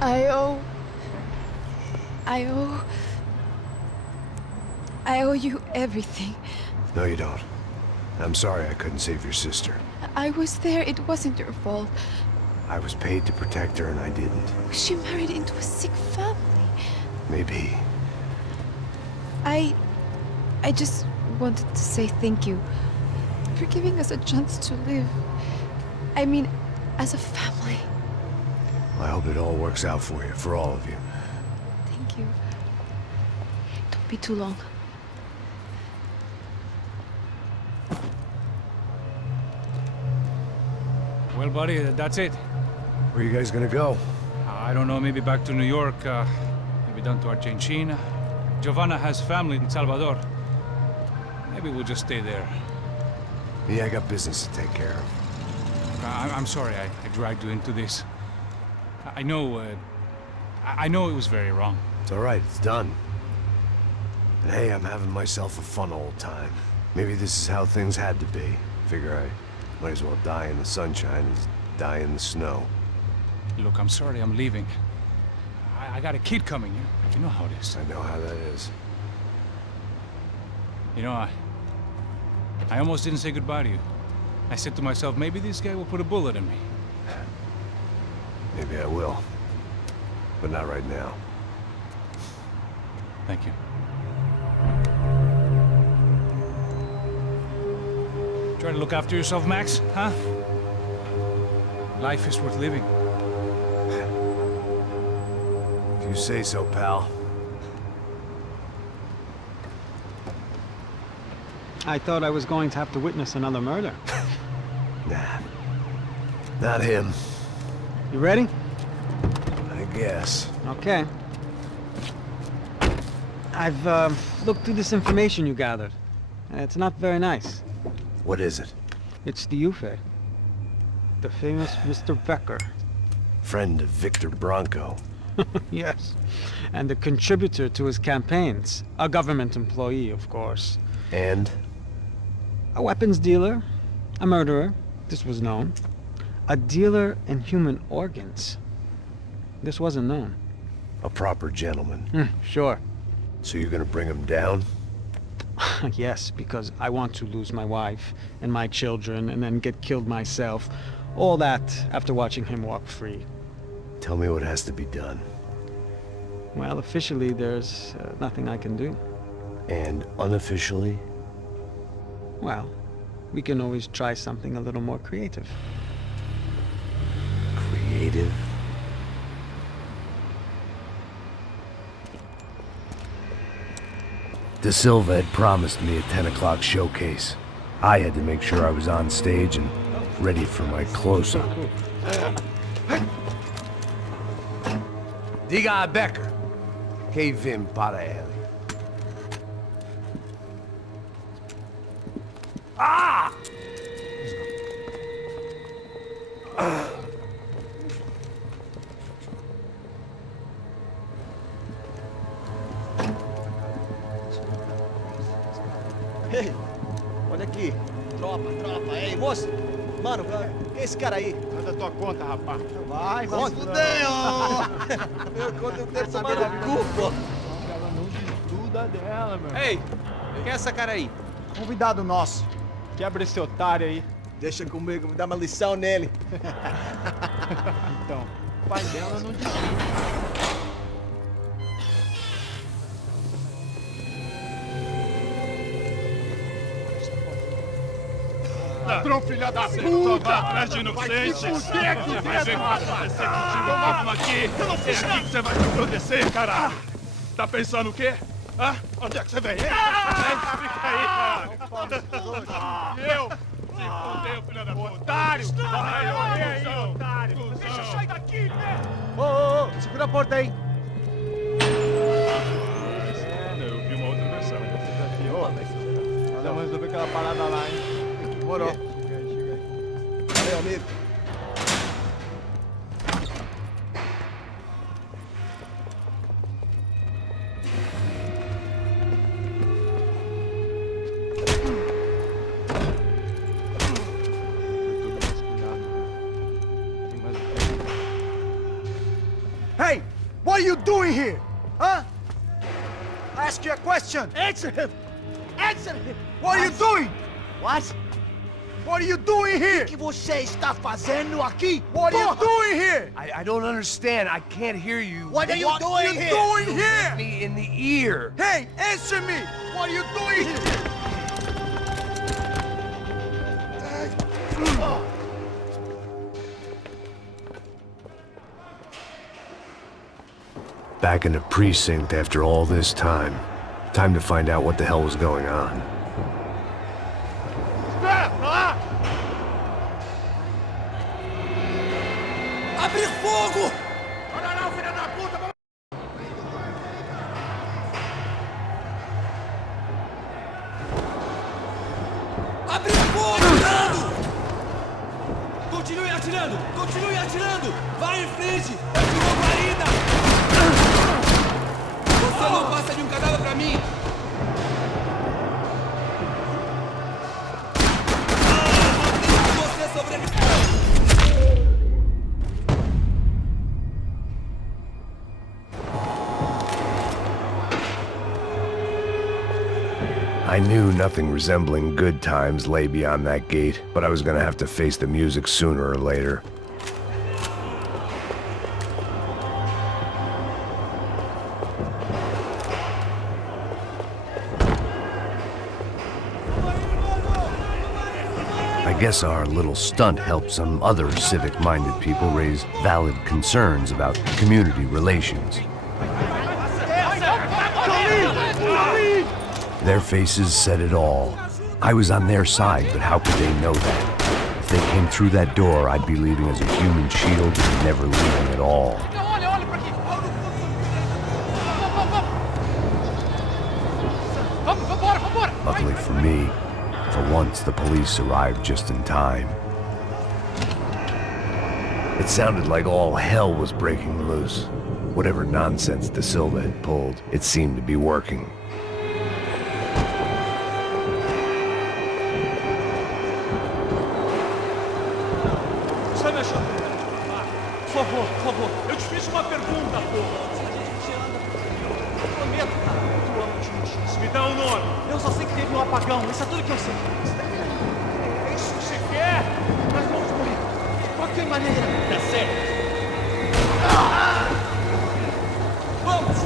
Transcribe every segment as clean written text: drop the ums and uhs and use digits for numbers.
I owe... I owe you everything. No, you don't. I'm sorry I couldn't save your sister. I was there. It wasn't your fault. I was paid to protect her and I didn't. She married into a sick family. Maybe. I just wanted to say thank you for giving us a chance to live. I mean, as a family. I hope it all works out for you, for all of you. Thank you. Don't be too long. Well, buddy, that's it. Where are you guys gonna go? I don't know, maybe back to New York, maybe down to Argentina. Giovanna has family in Salvador. Maybe we'll just stay there. Yeah, I got business to take care of. I'm sorry I dragged you into this. I know it was very wrong. It's alright, it's done. And hey, I'm having myself a fun old time. Maybe this is how things had to be. Figure I might as well die in the sunshine as die in the snow. Look, I'm sorry I'm leaving. I got a kid coming, you know how it is. I know how that is. You know, I almost didn't say goodbye to you. I said to myself, maybe this guy will put a bullet in me. Maybe I will. But not right now. Thank you. Try to look after yourself, Max, huh? Life is worth living. If you say so, pal. I thought I was going to have to witness another murder. Nah. Not him. You ready? I guess. Okay. I've looked through this information you gathered. It's not very nice. What is it? It's the UFE. The famous Mr. Becker. Friend of Victor Bronco. Yes. And a contributor to his campaigns. A government employee, of course. And? A weapons dealer. A murderer. This was known. A dealer in human organs. This wasn't known. A proper gentleman. Sure. So you're gonna bring him down? Yes, because I want to lose my wife and my children and then get killed myself. All that after watching him walk free. Tell me what has to be done. Well, officially there's nothing I can do. And unofficially? Well, we can always try something a little more creative. Creative? De Silva had promised me a 10 o'clock showcase. I had to make sure I was on stage and ready for my close-up. Diga a Becker. Que vim para ele. Ah! Ei, olha aqui. Tropa, ei, moço. Mano, quem é esse cara aí? Manda tua conta, rapaz. Vai, fudeu! Meu conta eu quero saber da culpa. Ela não destuda dela, meu. Ei, quem é essa cara aí? Convidado nosso. Quebra esse otário aí. Deixa comigo, vou dar uma lição nele. Então, o pai dela não destuda. Ladrão, filha da puta! Vai atrás de inocentes! Vai ver o que vai acontecer contigo mesmo aqui! É aqui que você vai se proteger, caralho! Tá pensando o quê? Hã? Onde é que você vem? Fica aí, caralho! Eu? Se fodeu, filha da puta! Otário! Vai morrer aí, otário! Deixa eu sair daqui, né? Ô, segura a porta aí! Eu vi uma outra versão. Vamos resolver aquela parada lá, hein? Demorou. Chega aí. Valeu, amigo. Hey! What are you doing here? Huh? I ask you a question. Answer him! Answer him! What are you doing? What? What are you doing here? O que você está fazendo aqui? What are you doing here? I don't understand. I can't hear you. What are you doing here? What are you doing here? Me in the ear. Hey, answer me! What are you doing here? Back in the precinct after all this time. Time to find out what the hell was going on. Abrir fogo! Abrir fogo! Continue atirando! Continue atirando! Vai em frente! Atirou guarida! Você não passa de um cadáver pra mim! Você sobreviveu! I knew nothing resembling good times lay beyond that gate, but I was gonna have to face the music sooner or later. I guess our little stunt helped some other civic-minded people raise valid concerns about community relations. Their faces said it all. I was on their side, but how could they know that? If they came through that door, I'd be leaving as a human shield and never leaving at all. Luckily for me, for once the police arrived just in time. It sounded like all hell was breaking loose. Whatever nonsense De Silva had pulled, it seemed to be working. Por favor, eu te fiz uma pergunta, porra. Eu prometo, cara, tu ama de justiça. Me dá um nome. Eu só sei que teve um apagão, isso é tudo que eu sei. É isso que você quer? Nós vamos morrer. De qualquer maneira. É sério. Vamos!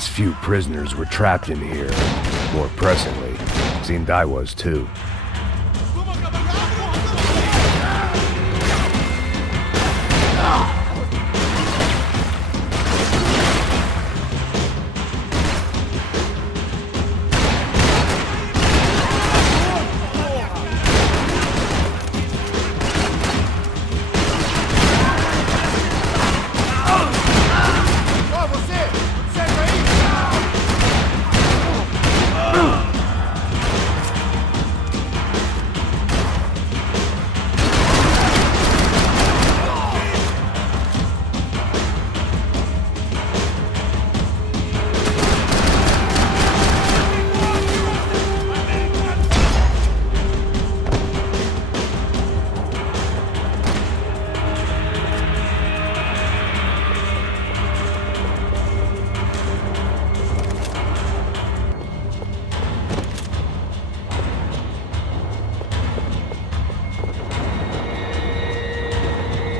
last few prisoners were trapped in here. More pressingly, seemed I was too.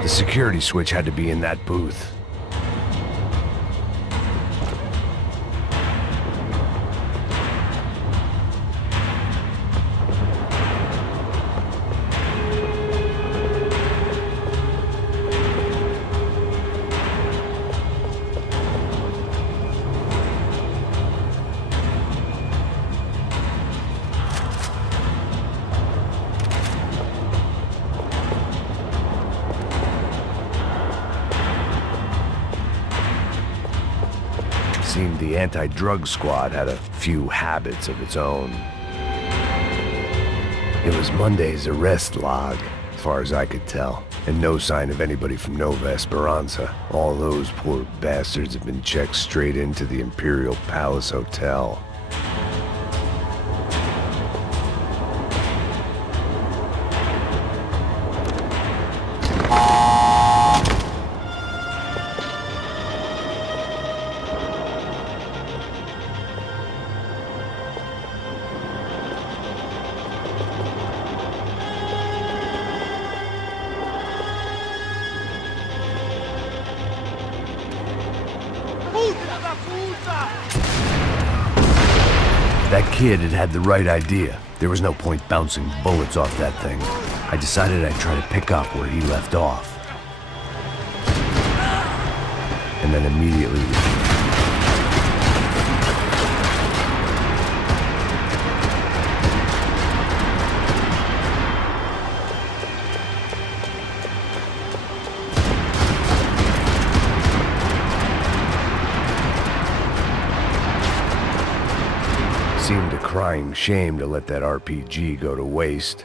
The security switch had to be in that booth. Seemed the anti-drug squad had a few habits of its own. It was Monday's arrest log, as far as I could tell, and no sign of anybody from Nova Esperanza. All those poor bastards have been checked straight into the Imperial Palace Hotel. That kid had the right idea. There was no point bouncing bullets off that thing. I decided I'd try to pick up where he left off. And then immediately... seemed a crying shame to let that RPG go to waste.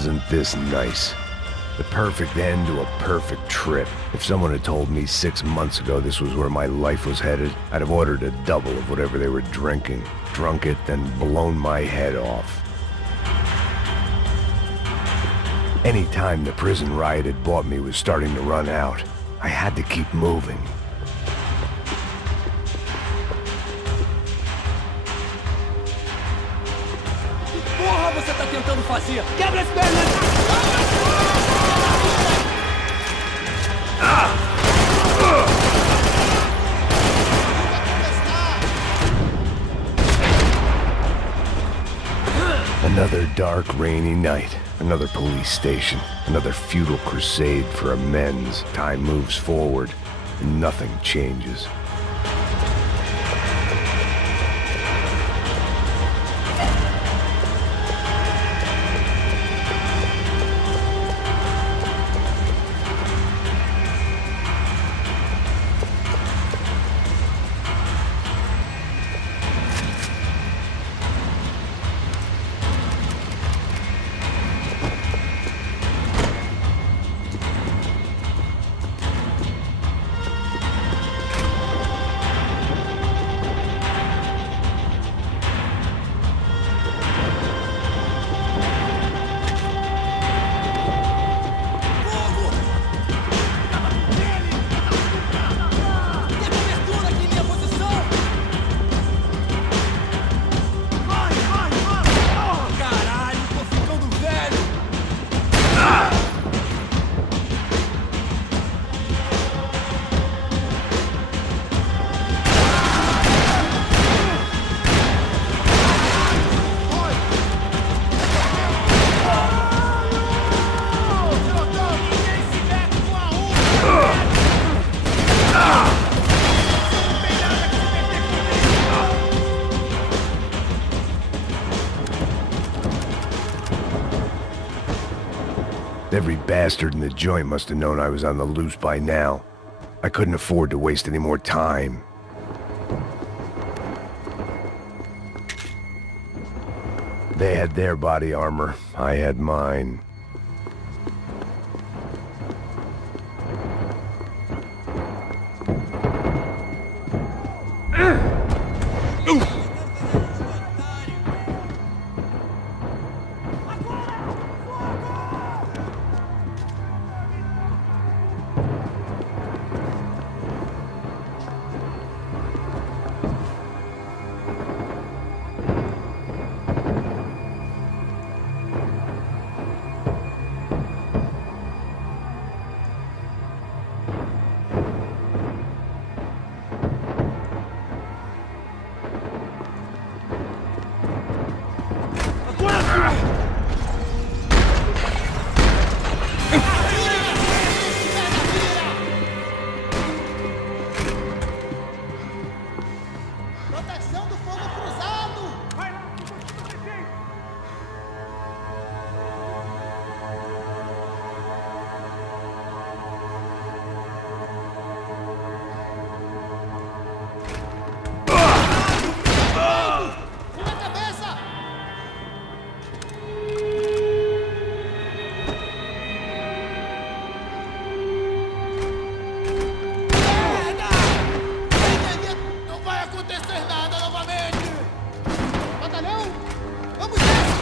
Wasn't this nice? The perfect end to a perfect trip. If someone had told me 6 months ago this was where my life was headed, I'd have ordered a double of whatever they were drinking, drunk it, then blown my head off. Any time the prison riot had bought me was starting to run out. I had to keep moving. Porra, você tá tentando fazer? Quebra as pernas! Another dark, rainy night. Another police station. Another futile crusade for amends. Time moves forward, and nothing changes. Every bastard in the joint must have known I was on the loose by now. I couldn't afford to waste any more time. They had their body armor. I had mine. Proteção do fogo cruzado! Vai lá, na cabeça! Não vai acontecer nada novamente! Batalhão, vamos nessa!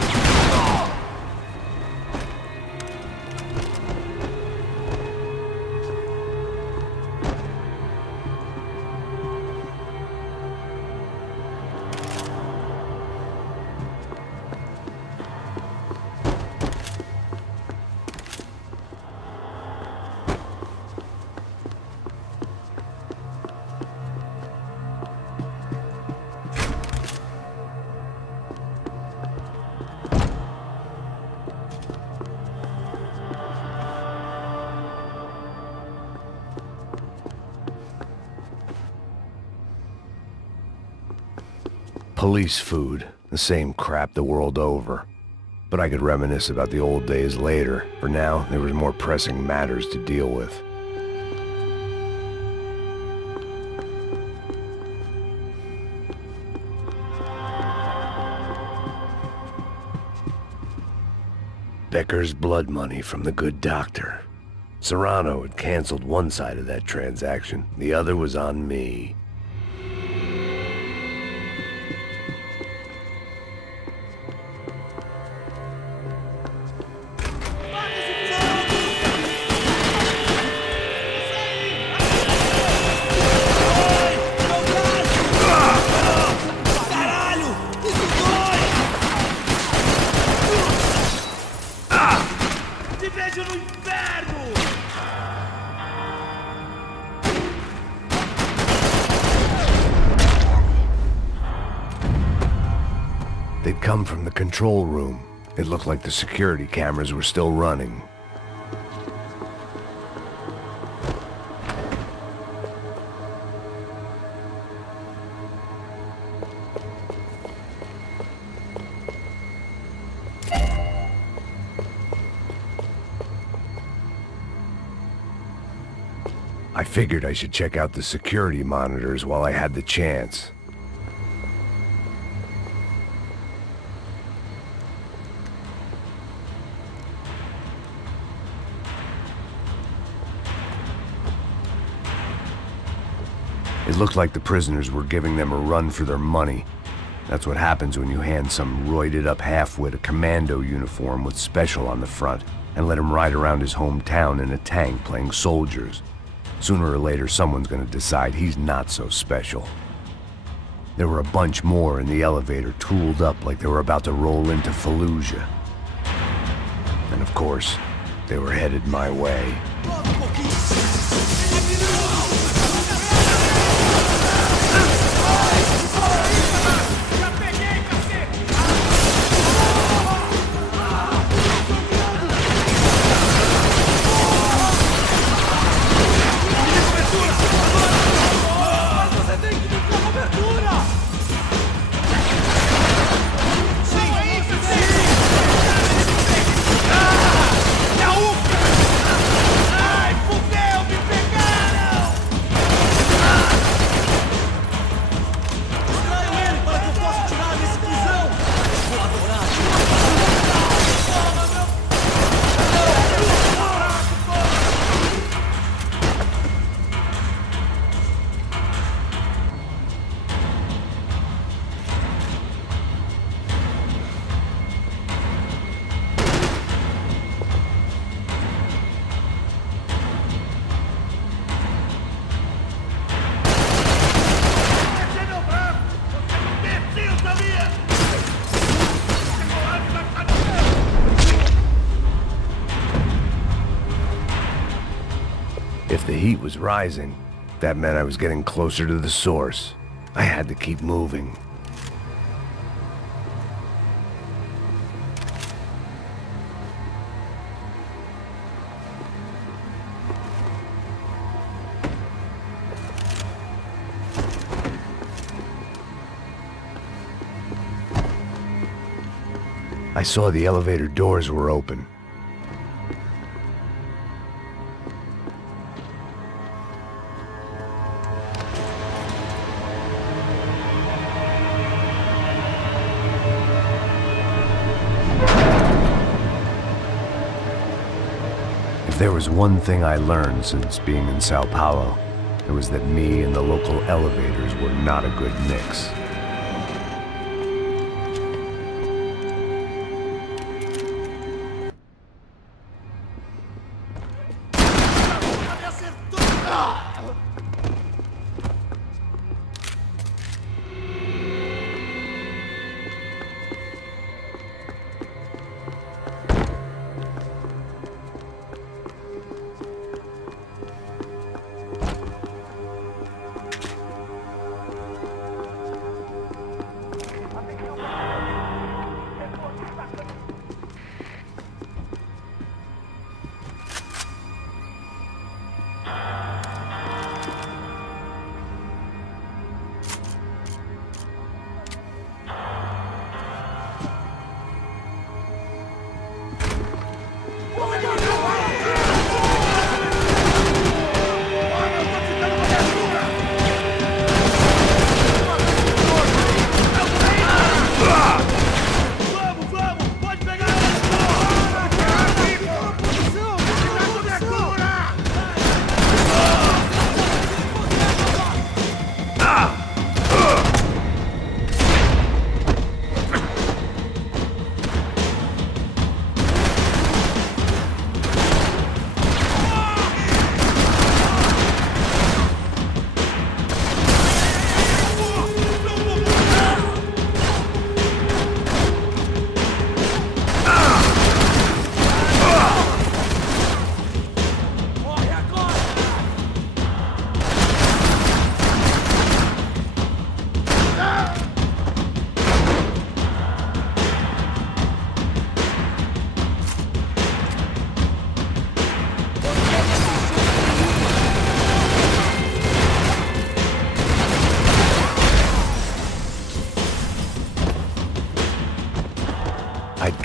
Police food, the same crap the world over. But I could reminisce about the old days later. For now, there was more pressing matters to deal with. Becker's blood money from the good doctor. Serrano had canceled one side of that transaction. The other was on me. They'd come from the control room. It looked like the security cameras were still running. I figured I should check out the security monitors while I had the chance. It looked like the prisoners were giving them a run for their money. That's what happens when you hand some roided-up halfwit a commando uniform with special on the front and let him ride around his hometown in a tank playing soldiers. Sooner or later, someone's gonna decide he's not so special. There were a bunch more in the elevator, tooled up like they were about to roll into Fallujah. And of course, they were headed my way. If the heat was rising, that meant I was getting closer to the source. I had to keep moving. I saw the elevator doors were open. If there was one thing I learned since being in São Paulo, it was that me and the local elevators were not a good mix.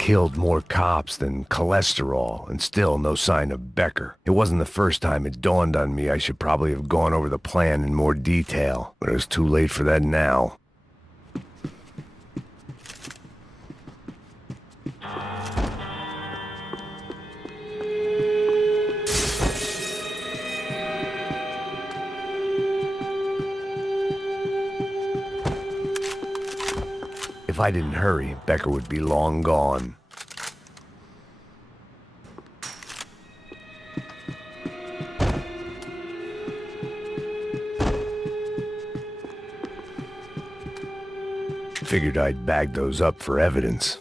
killed more cops than cholesterol, and still no sign of Becker. It wasn't the first time it dawned on me I should probably have gone over the plan in more detail, but it was too late for that now. If I didn't hurry, Becker would be long gone. Figured I'd bag those up for evidence.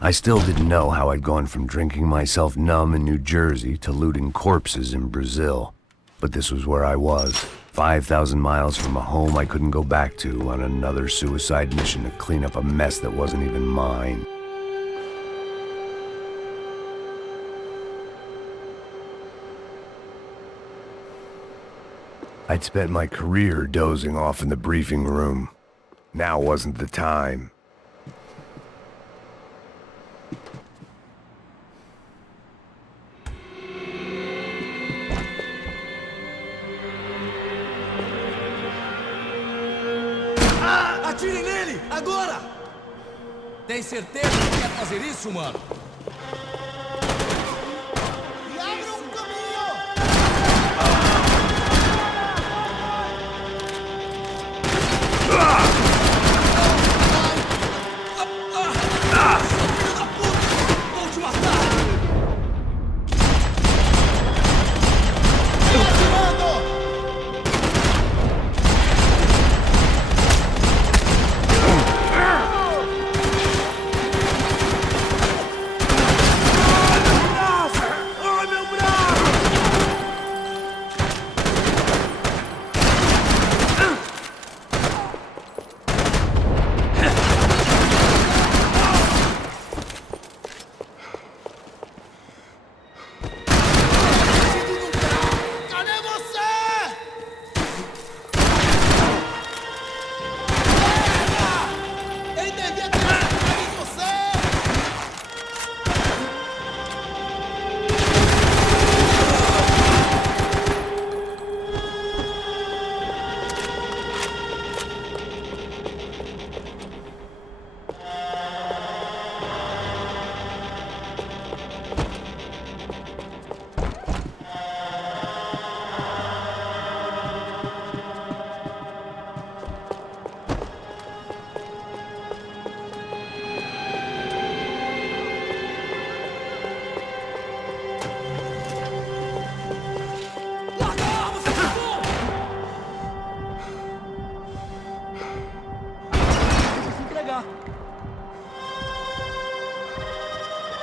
I still didn't know how I'd gone from drinking myself numb in New Jersey to looting corpses in Brazil. But this was where I was, 5,000 miles from a home I couldn't go back to, on another suicide mission to clean up a mess that wasn't even mine. I'd spent my career dozing off in the briefing room. Now wasn't the time. Atire nele! Agora! Tem certeza que quer fazer isso, mano? E abre caminho! Filho da puta! Vou te matar!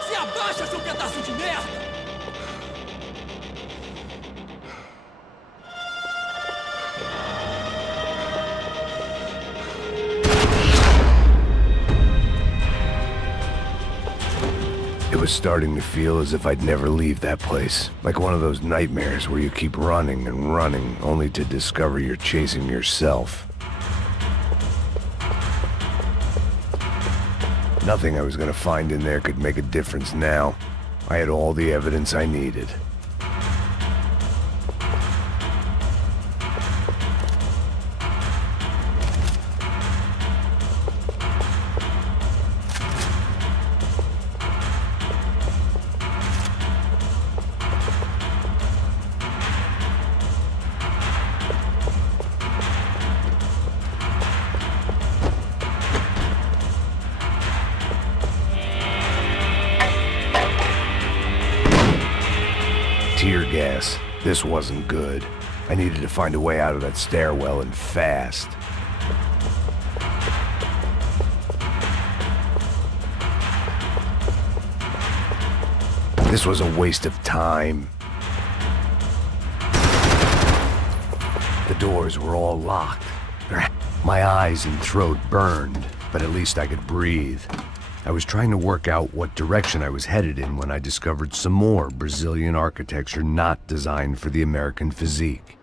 Se abaixa, seu pedaço de merda! It was starting to feel as if I'd never leave that place. Like one of those nightmares where you keep running and running, only to discover you're chasing yourself. Nothing I was gonna find in there could make a difference now. I had all the evidence I needed. Tear gas. This wasn't good. I needed to find a way out of that stairwell, and fast. This was a waste of time. The doors were all locked. My eyes and throat burned, but at least I could breathe. I was trying to work out what direction I was headed in when I discovered some more Brazilian architecture not designed for the American physique.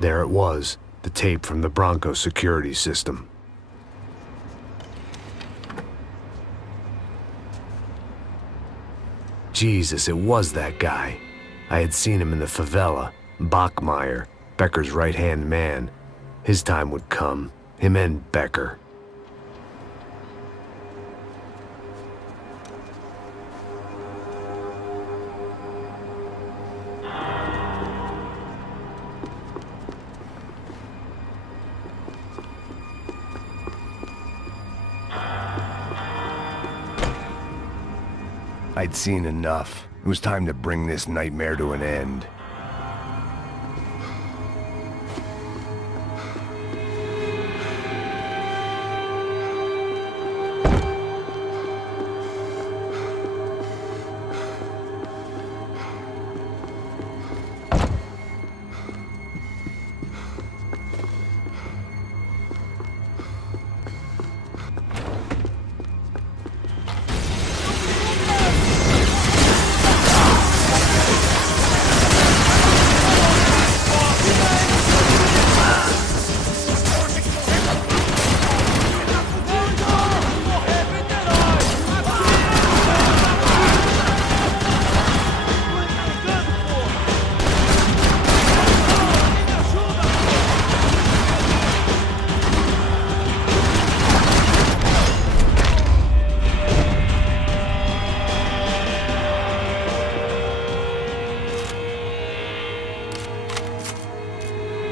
There it was, the tape from the Bronco security system. Jesus, it was that guy. I had seen him in the favela, Bachmeyer, Becker's right-hand man. His time would come, him and Becker. I'd seen enough. It was time to bring this nightmare to an end.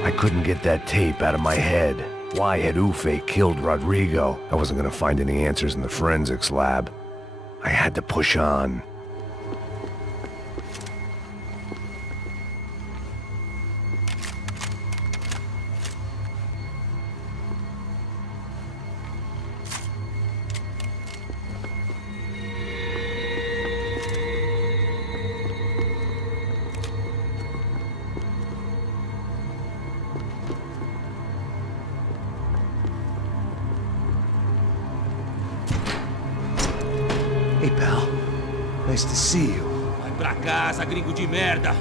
I couldn't get that tape out of my head. Why had Ufe killed Rodrigo? I wasn't gonna find any answers in the forensics lab. I had to push on. Hey, pal. Nice to see you. Vai pra casa, gringo de merda.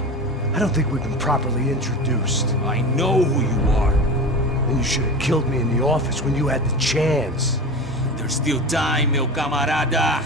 I don't think we've been properly introduced. I know who you are. And you should have killed me in the office when you had the chance. There's still time, meu camarada.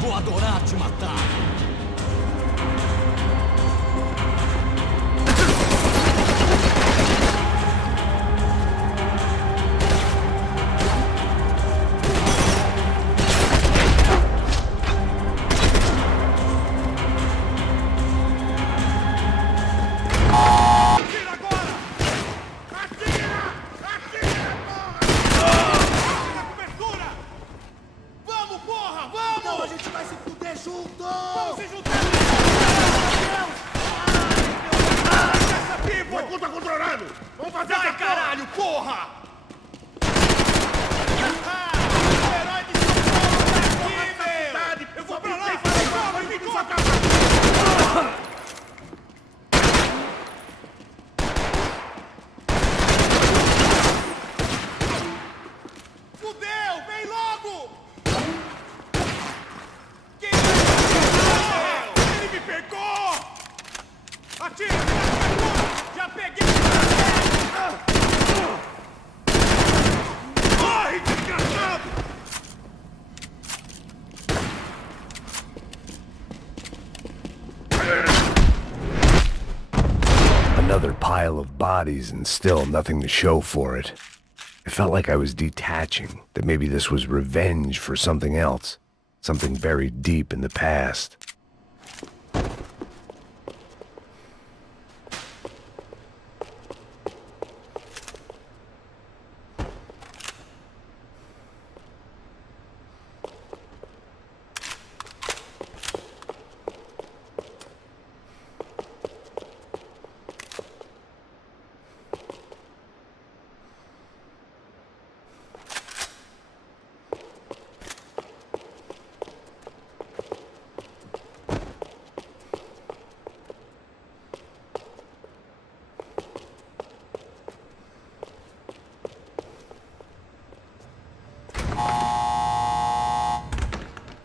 Vou adorar te matar. Vamos fazer essa caralho, porra! O herói me bodies and still nothing to show for it. It felt like I was detaching, that maybe this was revenge for something else, something buried deep in the past.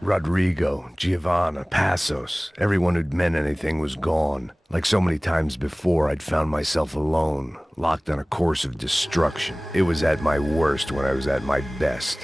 Rodrigo, Giovanna, Passos, everyone who'd meant anything was gone. Like so many times before, I'd found myself alone, locked on a course of destruction. It was at my worst when I was at my best.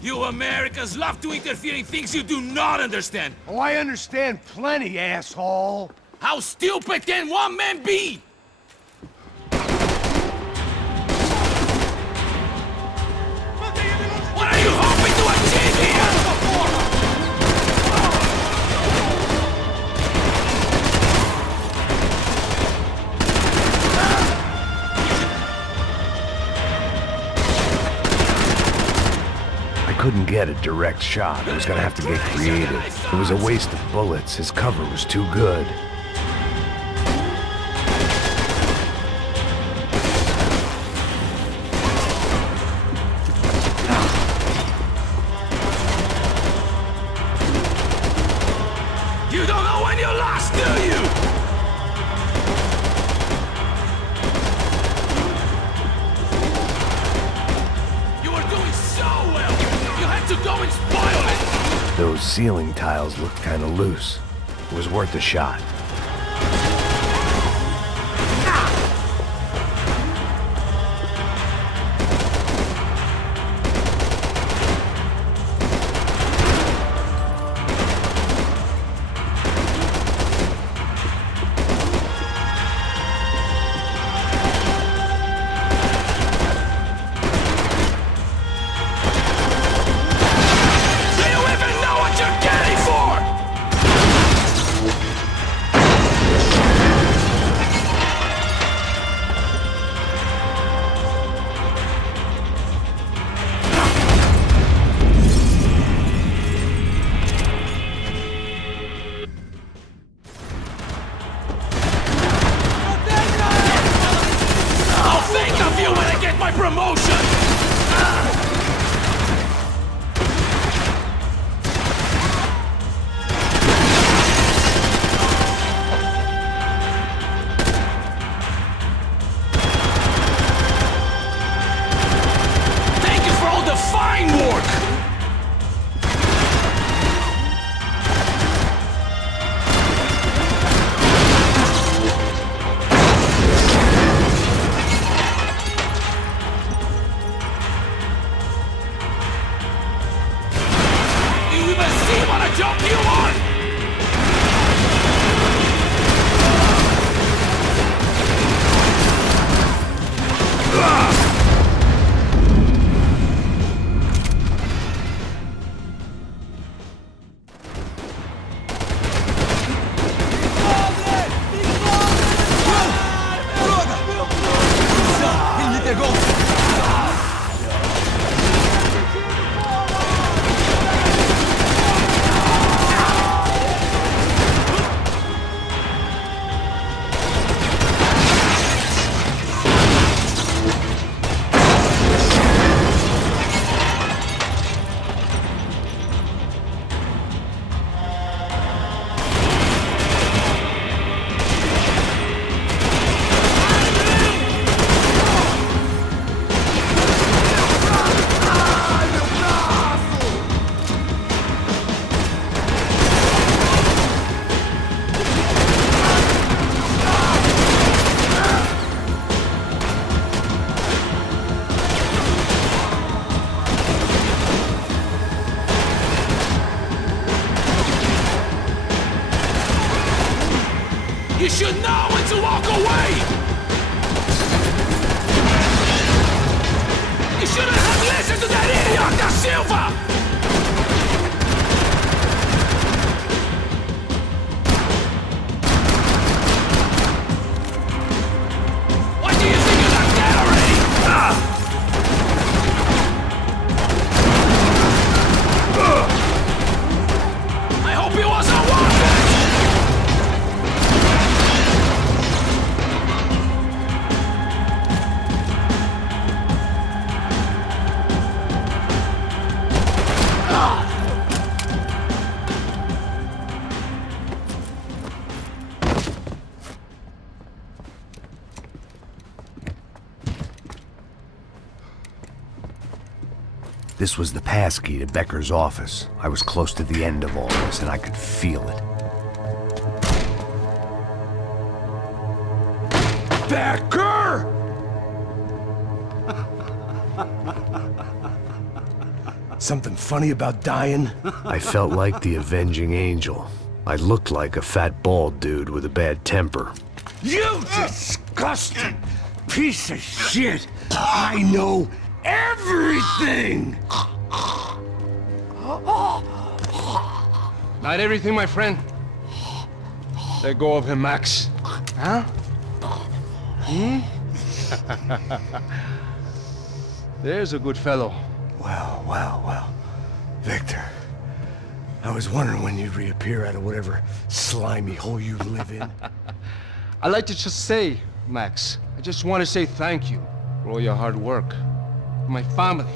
You Americans love to interfere in things you do not understand. Oh, I understand plenty, asshole. How stupid can one man be? What are you hoping to achieve here? I couldn't get a direct shot. I was gonna have to get creative. It was a waste of bullets. His cover was too good. You don't know when you're lost, do you? You were doing so well. You had to go and spoil it. Those ceiling tiles looked kinda loose. It was worth a shot. jump you on! Ele me pegou! You should know when to walk away! You shouldn't have listened to that idiot, Da Silva! What do you think of that dead already? I hope he wasn't worth it! This was the passkey to Becker's office. I was close to the end of all this, and I could feel it. Becker! Something funny about dying? I felt like the avenging angel. I looked like a fat bald dude with a bad temper. You disgusting piece of shit! I know everything! Not everything, my friend. Let go of him, Max. Huh? There's a good fellow. Well. Victor, I was wondering when you'd reappear out of whatever slimy hole you live in. I'd like to just say, Max, I just want to say thank you for all your hard work. For my family.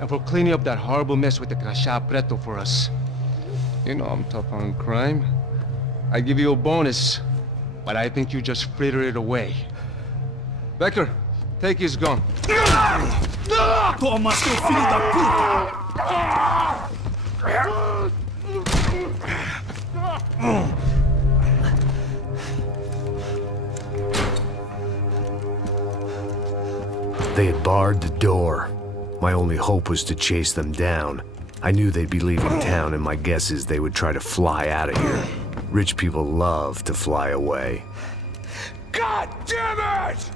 And for cleaning up that horrible mess with the Crachá Preto for us. You know I'm tough on crime. I give you a bonus, but I think you just frittered it away. Becker, take his gun. Toma, seu filho da puta! They had barred the door. My only hope was to chase them down. I knew they'd be leaving town, and my guess is they would try to fly out of here. Rich people love to fly away. God damn it!